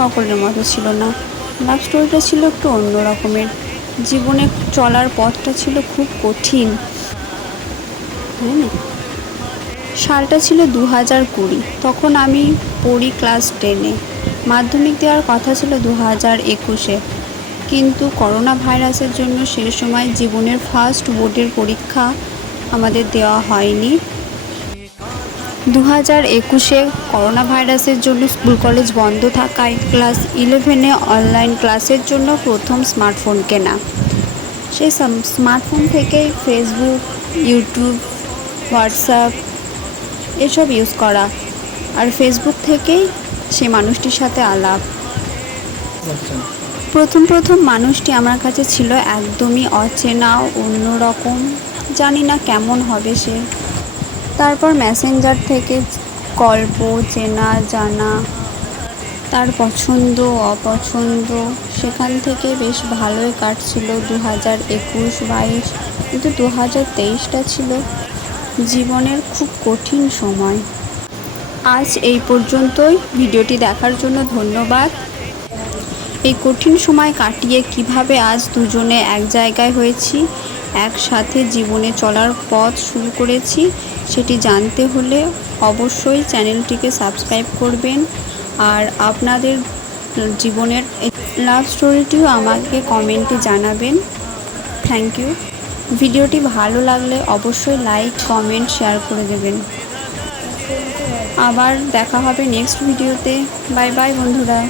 সকলের মতো ছিল না। লাভ স্টোরিটা ছিল একটু অন্য রকমের। জীবনে চলার পথটা ছিল খুব কঠিন। সালটা ছিল 2020। তখন আমি পড়ি ক্লাস 10-এ। মাধ্যমিক দেওয়ার কথা ছিল 2021-এ, কিন্তু করোনা ভাইরাসের জন্য সেই সময় জীবনের ফার্স্ট বোর্ডের পরীক্ষা আমাদের দেওয়া হয়নি। 2021-এ করোনা ভাইরাসের জন্য স্কুল কলেজ বন্ধ থাকায় ক্লাস 11-এ অনলাইন ক্লাসের জন্য প্রথম স্মার্টফোন কেনা। সেই স্মার্টফোন থেকেই ফেসবুক, ইউটিউব, হোয়াটসঅ্যাপ এসব ইউজ করা, আর ফেসবুক থেকেই সে মানুষটির সাথে আলাপ। প্রথম মানুষটি আমার কাছে ছিল একদমই অচেনা, অন্যরকম, জানি না কেমন হবে সে। তারপর মেসেঞ্জার থেকে গল্প, চেনা জানা, তার পছন্দ অপছন্দ, সেখান থেকে বেশ ভালোই কাটছিল 2021-22। কিন্তু 2023টা ছিল জীবনের খুব কঠিন সময়। আজ এই পর্যন্তই। ভিডিওটি দেখার জন্য ধন্যবাদ। এই কঠিন সময় কাটিয়ে কিভাবে আজ দুজনে এক জায়গায় হয়েছি, একসাথে জীবনে চলার পথ শুরু করেছি, সেটি জানতে হলে অবশ্যই চ্যানেলটিকে সাবস্ক্রাইব করবেন। আর আপনাদের জীবনের লাভ স্টোরিটিও আমাকে কমেন্টে জানাবেন। Thank you. ভিডিওটি ভালো লাগলে অবশ্যই লাইক, কমেন্ট, শেয়ার করে দেবেন। আবার দেখা হবে নেক্সট ভিডিওতে। বাই বাই বন্ধুরা।